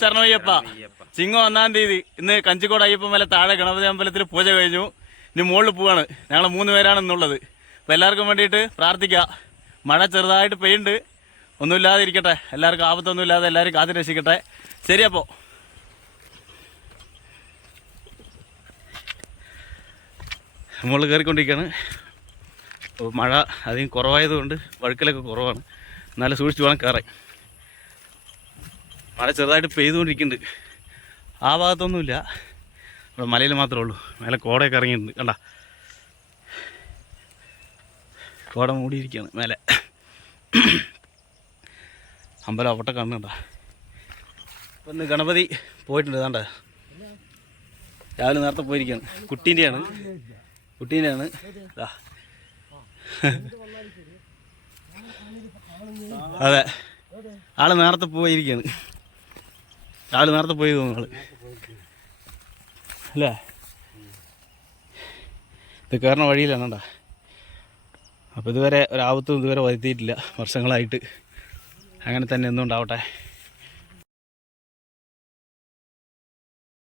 ശരണയ്യപ്പ ചിങ്ങം 1-ാം തീയതി ഇന്ന് കഞ്ചിക്കോട് അയ്യപ്പമല താഴെ ഗണപതി അമ്പലത്തിൽ പൂജ കഴിഞ്ഞു. ഇനി മുകളിൽ പോവാണ്. ഞങ്ങൾ 3 പേരാണ് ഇന്നുള്ളത്. അപ്പോൾ എല്ലാവർക്കും വേണ്ടിയിട്ട് പ്രാർത്ഥിക്കുക. മഴ ചെറുതായിട്ട് പെയ്യുണ്ട്, ഒന്നുമില്ലാതെ ഇരിക്കട്ടെ, എല്ലാവർക്കും ആപത്തൊന്നുമില്ലാതെ എല്ലാവരും കാത്തു രക്ഷിക്കട്ടെ. ശരി, അപ്പോൾ മുകളിൽ കയറിക്കൊണ്ടിരിക്കുകയാണ്. അപ്പോൾ മഴ അധികം കുറവായതുകൊണ്ട് വഴുക്കലൊക്കെ കുറവാണ്, എന്നാലും സൂക്ഷിച്ച് വേണം കയറാൻ. മഴ ചെറുതായിട്ട് പെയ്തുകൊണ്ടിരിക്കുന്നുണ്ട്. ആ ഭാഗത്തൊന്നുമില്ല, ഇവിടെ മലയിൽ മാത്രമേ ഉള്ളൂ. മേലെ കോടയൊക്കെ ഇറങ്ങിയിട്ടുണ്ട്, കണ്ട കോട മൂടിയിരിക്കുകയാണ് മേലെ. അമ്പലം അവിടെ കാണുന്നുണ്ട. അപ്പം ഇന്ന് ഗണപതി പോയിട്ടുണ്ട്, കണ്ട രാവിലെ നേരത്തെ പോയിരിക്കുകയാണ്. കുട്ടീൻ്റെയാണ്. അതെ, ആള് നേരത്തെ പോയിരിക്കുകയാണ്. രാവിലെ നേരത്തെ പോയി തോന്നുന്നു അല്ലേ. ഇത് കയറുന്ന വഴിയിലാണ് കേട്ടോ. അപ്പോൾ ഇതുവരെ ഒരാപത്തും ഇതുവരെ വരുത്തിയിട്ടില്ല, വർഷങ്ങളായിട്ട്. അങ്ങനെ തന്നെ എന്നും ഉണ്ടാവട്ടെ.